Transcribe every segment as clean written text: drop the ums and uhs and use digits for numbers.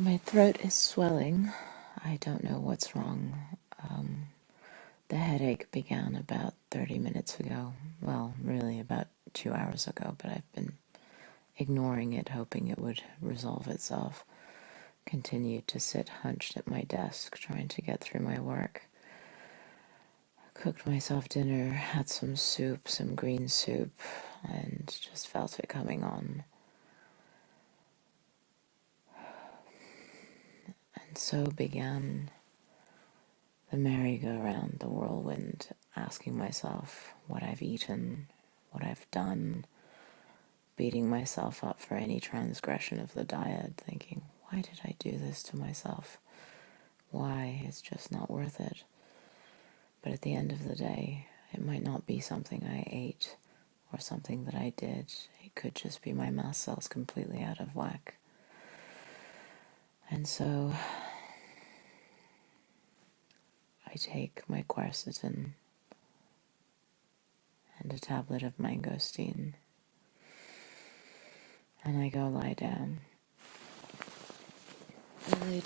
My throat is swelling. I don't know what's wrong. The headache began about 30 minutes ago. Well, really about 2 hours ago, but I've been ignoring it, hoping it would resolve itself. Continued to sit hunched at my desk, trying to get through my work. Cooked myself dinner, had some soup, some green soup, and just felt it coming on. And so began the merry-go-round, the whirlwind, asking myself what I've eaten, what I've done, beating myself up for any transgression of the diet, thinking, why did I do this to myself? Why? It's just not worth it. But at the end of the day, it might not be something I ate or something that I did. It could just be my mast cells completely out of whack. And so I take my quercetin and a tablet of mangosteen, and I go lie down. I lay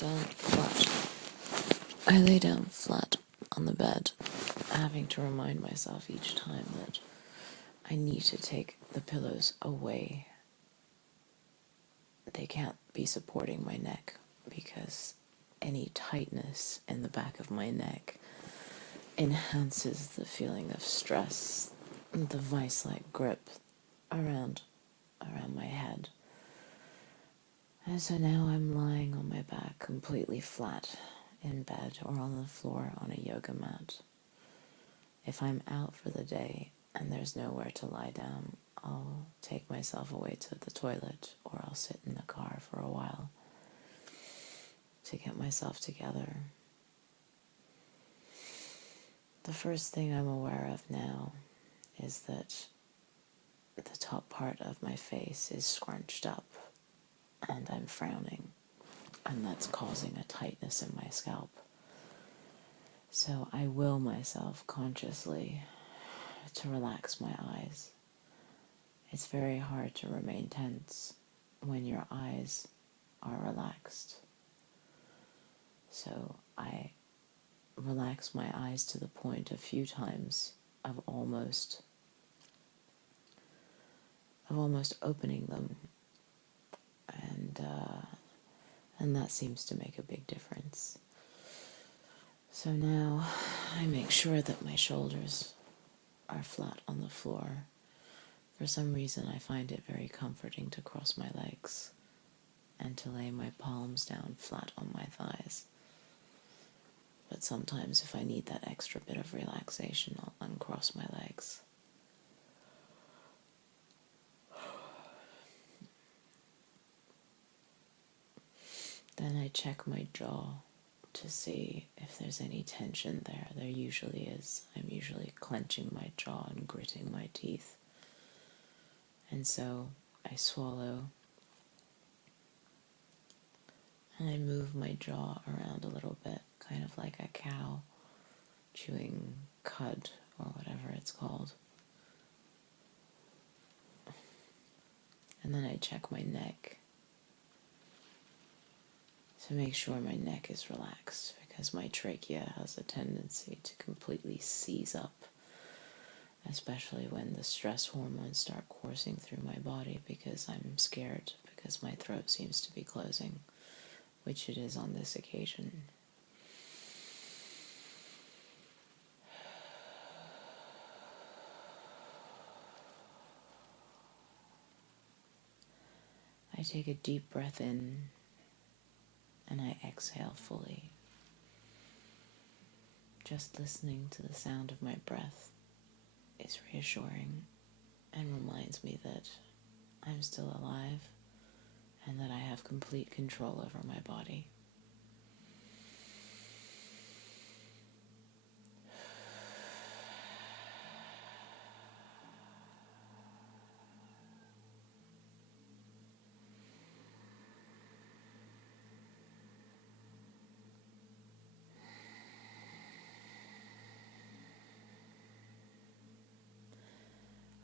down flat on the bed, having to remind myself each time that I need to take the pillows away. They can't be supporting my neck because any tightness in the back of my neck enhances the feeling of stress, the vice-like grip around my head. And so now I'm lying on my back completely flat in bed or on the floor on a yoga mat. If I'm out for the day and there's nowhere to lie down, I'll take myself away to the toilet or I'll sit in the car for a while to get myself together. The first thing I'm aware of now is that the top part of my face is scrunched up and I'm frowning, and that's causing a tightness in my scalp. So I will myself consciously to relax my eyes. It's very hard to remain tense when your eyes are relaxed. So I relax my eyes to the point a few times of almost opening them, and that seems to make a big difference. So now I make sure that my shoulders are flat on the floor. For some reason I find it very comforting to cross my legs and to lay my palms down flat on my thighs. But sometimes if I need that extra bit of relaxation, I'll uncross my legs. Then I check my jaw to see if there's any tension there. There usually is. I'm usually clenching my jaw and gritting my teeth. And so I swallow and I move my jaw around a little bit, kind of like a cow chewing cud or whatever it's called. And then I check my neck to make sure my neck is relaxed, because my trachea has a tendency to completely seize up, especially when the stress hormones start coursing through my body, because I'm scared, because my throat seems to be closing, which it is on this occasion. I take a deep breath in and I exhale fully. Just listening to the sound of my breath is reassuring and reminds me that I'm still alive and that I have complete control over my body.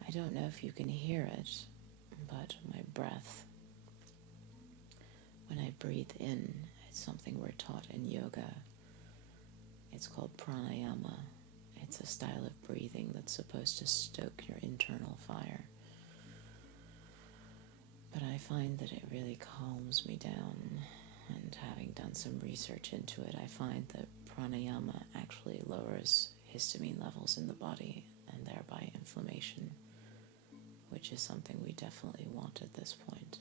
I don't know if you can hear it, but my breath When I breathe in, it's something we're taught in yoga. It's called pranayama. It's a style of breathing that's supposed to stoke your internal fire. But I find that it really calms me down, and having done some research into it, I find that pranayama actually lowers histamine levels in the body and thereby inflammation, which is something we definitely want at this point.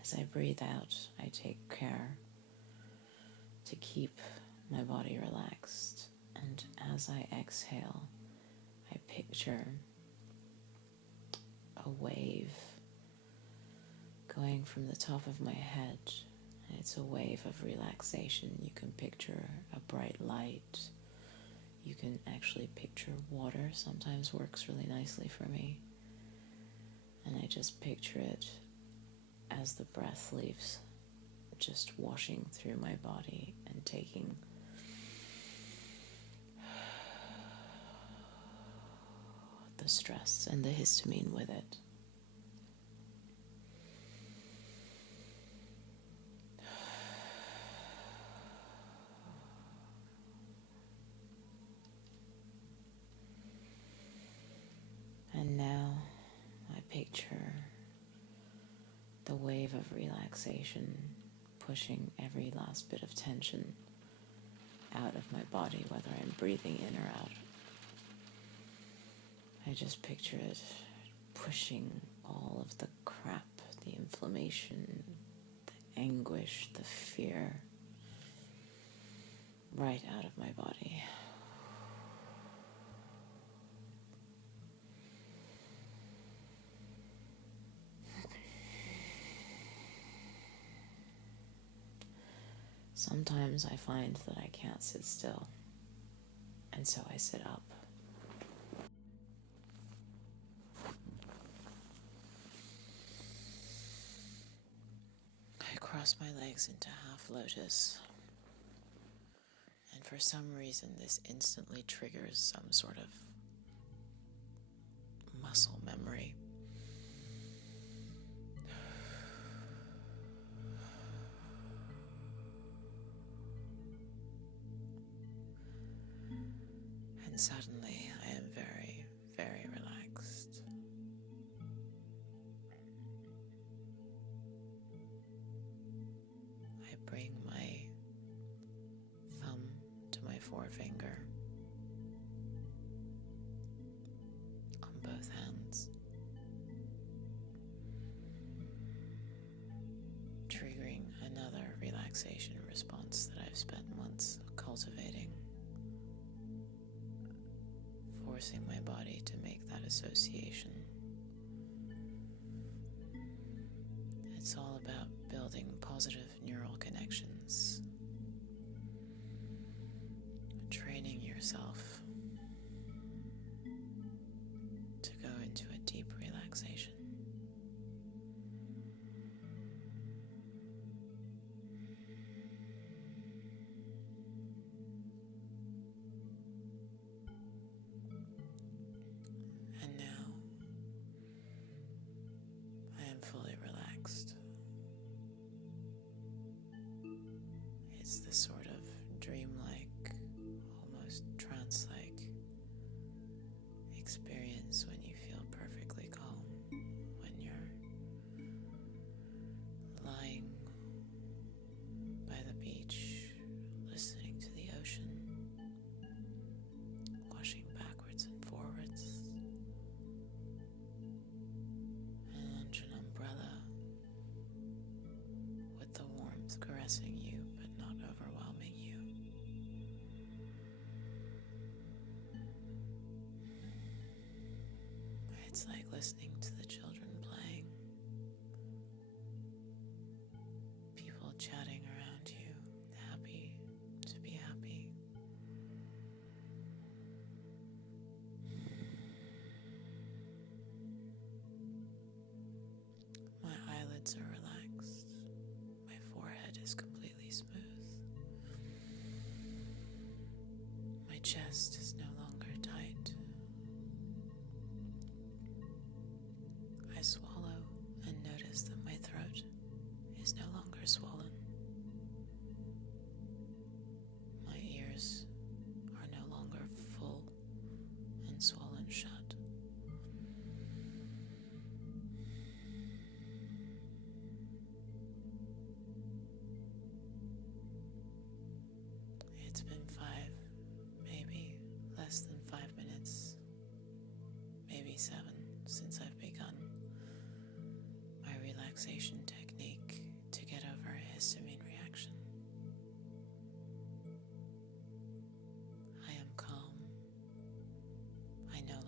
As I breathe out, I take care to keep my body relaxed, and as I exhale, I picture a wave going from the top of my head, and it's a wave of relaxation. You can picture a bright light. You can actually picture water. Sometimes works really nicely for me. And I just picture it as the breath leaves, just washing through my body and taking the stress and the histamine with it. And now I picture the wave of relaxation pushing every last bit of tension out of my body, whether I'm breathing in or out. I just picture it pushing all of the crap, the inflammation, the anguish, the fear right out of my body. Sometimes I find that I can't sit still, and so I sit up. I cross my legs into half lotus, and for some reason this instantly triggers some sort of muscle memory. And suddenly I am very, very relaxed. I bring my thumb to my forefinger on both hands, triggering another relaxation response that I've spent months cultivating, forcing my body to make that association. It's all about building positive neural connections, training yourself to go into a deep relaxation. And now I am fully relaxed. It's the sort of dreamlike, almost trance-like experience when you feel perfectly calm, when you're lying by the beach, listening to the ocean, washing backwards and forwards, and under an umbrella with the warmth caressing you but not overwhelming you. It's like listening to the children playing, people chatting around you, happy to be happy. My eyelids are relaxed. My forehead is completely smooth. My chest is no longer tight. I swallow and notice that my throat is no longer swollen. My ears are no longer full and swollen shut. It's been maybe less than 5 minutes, maybe 7, since I've begun my relaxation technique to get over a histamine reaction. I am calm. I no